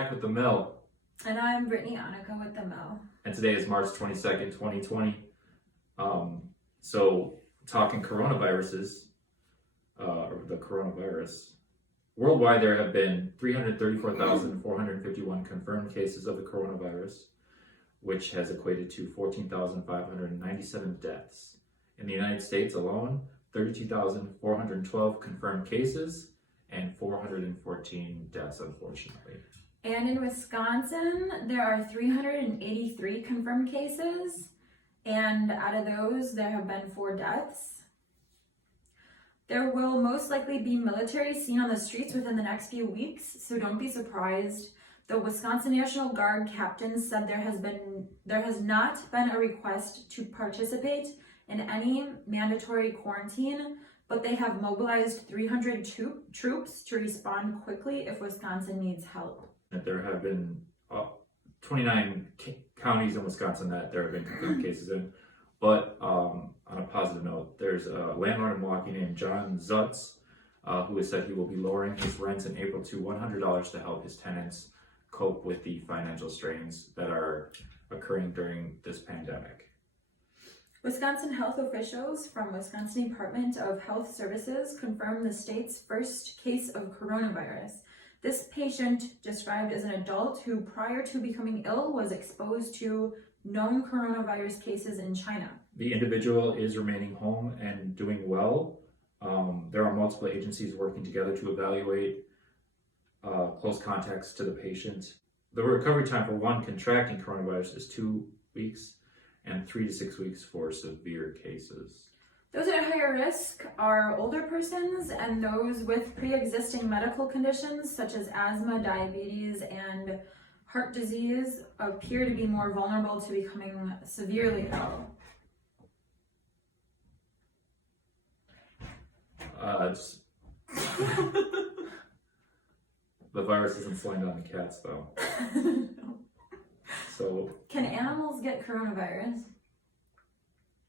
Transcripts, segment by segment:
back with TheMil. And I'm Brittany Annika with TheMil. And today is March 22nd, 2020. So, talking coronaviruses, or the coronavirus. Worldwide, there have been 334,451 confirmed cases of the coronavirus, which has equated to 14,597 deaths. In the United States alone, 32,412 confirmed cases and 414 deaths, unfortunately. And in Wisconsin, there are 383 confirmed cases, and out of those, there have been 4 deaths. There will most likely be military seen on the streets within the next few weeks, so don't be surprised. The Wisconsin National Guard captain said there has not been a request to participate in any mandatory quarantine, but they have mobilized 300 troops to respond quickly if Wisconsin needs help. There have been 29 counties in Wisconsin that there have been confirmed cases in. But on a positive note, there's a landlord in Milwaukee named John Zutz who has said he will be lowering his rents in April to $100 to help his tenants cope with the financial strains that are occurring during this pandemic. Wisconsin health officials from Wisconsin Department of Health Services confirmed the state's first case of coronavirus. This patient, described as an adult who prior to becoming ill was exposed to known coronavirus cases in China. The individual is remaining home and doing well. There are multiple agencies working together to evaluate close contacts to the patient. The recovery time for one contracting coronavirus is 2 weeks and 3 to 6 weeks for severe cases. Those at higher risk are older persons and those with pre-existing medical conditions such as asthma, diabetes, and heart disease appear to be more vulnerable to becoming severely ill. The virus isn't slowing down the cats, though. So, can animals get coronavirus?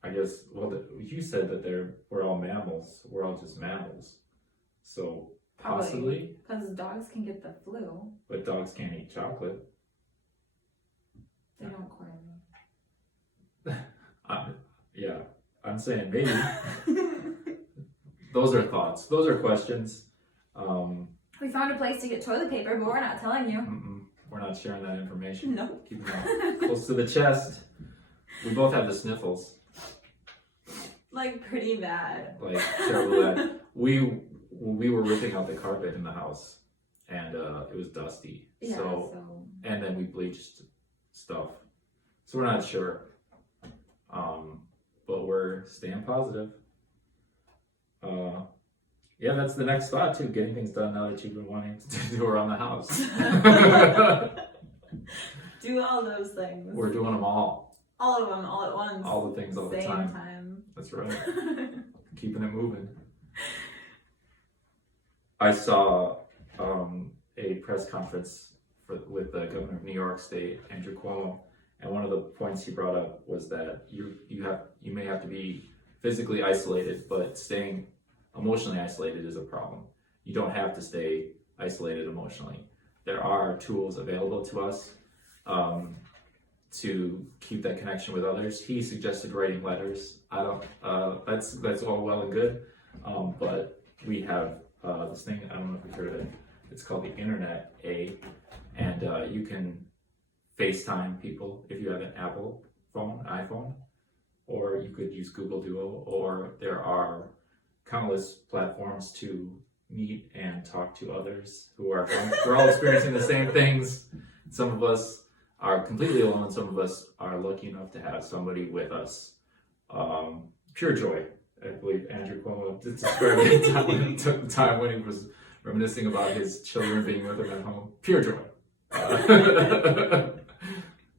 I guess, well, you said that we're all mammals. We're all just mammals. So, possibly. Because dogs can get the flu. But dogs can't eat chocolate. They don't corn. Yeah, I'm saying maybe. Those are thoughts. Those are questions. We found a place to get toilet paper, but we're not telling you. We're not sharing that information. No. Keeping that close to the chest. We both have the sniffles. Like pretty bad. Like terrible bad. We were ripping out the carpet in the house, and it was dusty. Yeah, so and then we bleached stuff. So we're not sure. But we're staying positive. Yeah, that's the next thought too. Getting things done now that you've been wanting to do around the house. Do all those things. We're doing them all. All of them, all at once. All the things all the Same time. time. That's right. Keeping it moving. I saw a press conference with the governor of New York State, Andrew Cuomo, and one of the points he brought up was that you may have to be physically isolated, but staying emotionally isolated is a problem. You don't have to stay isolated emotionally. There are tools available to us to keep that connection with others. He suggested writing letters. I don't. That's all well and good, but we have this thing. I don't know if you've heard of it. It's called the Internet, and you can FaceTime people if you have an Apple phone, iPhone, or you could use Google Duo, or there are countless platforms to meet and talk to others who are we're all experiencing the same things. Some of us are completely alone. Some of us are lucky enough to have somebody with us. Pure joy. I believe Andrew Cuomo described the time when he was reminiscing about his children being with him at home. Pure joy.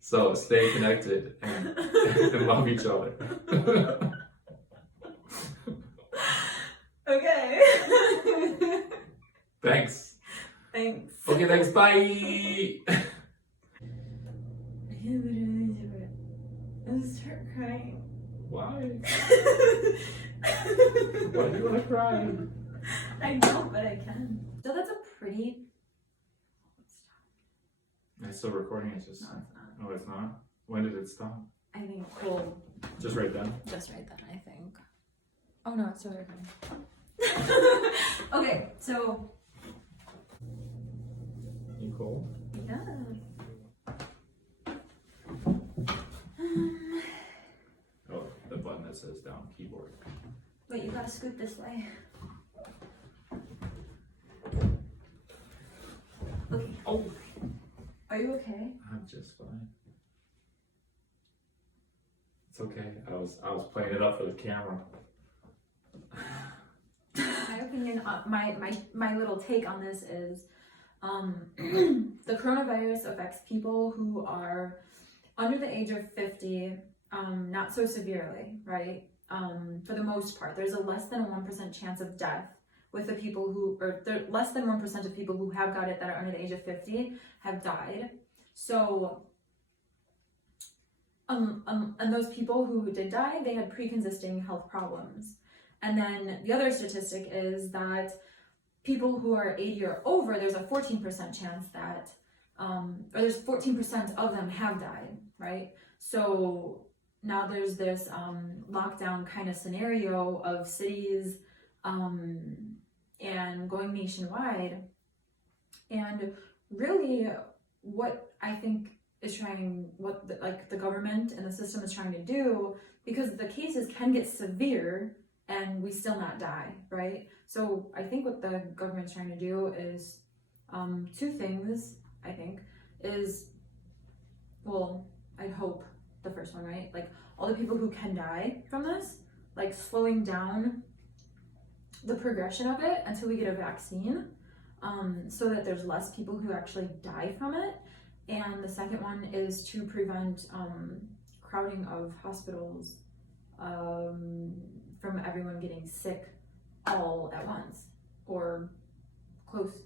So stay connected and love each other. Okay. Thanks. Okay, thanks. Bye. I'll start crying. Why? Why do you want to cry? I don't, but I can. So that's a pretty it's still recording. It's just. No, it's not. Oh, it's not. When did it stop? I think cool. Just right then. Just right then, I think. Oh no, it's still recording. Okay, so. You cold? Yeah. Oh, the button that says down keyboard. Wait, you gotta scoot this way. Okay. Oh, Are you okay? I'm just fine. It's okay. I was playing it up for the camera. My opinion, my little take on this is, the coronavirus affects people who are under the age of 50, not so severely, right? For the most part, there's a less than 1% chance of death with the people who, or less than 1% of people who have got it that are under the age of 50 have died. So, and those people who did die, they had pre-existing health problems. And then the other statistic is that people who are 80 or over, there's a 14% chance that, or there's 14% of them have died, right? So now there's this lockdown kind of scenario of cities and going nationwide. And really what I think is what the government and the system is trying to do, because the cases can get severe and we still not die, right? So I think what the government's trying to do is two things, I think, is, well, I hope the first one, right? Like all the people who can die from this, like slowing down the progression of it until we get a vaccine, so that there's less people who actually die from it. And the second one is to prevent crowding of hospitals, from everyone getting sick all at once or close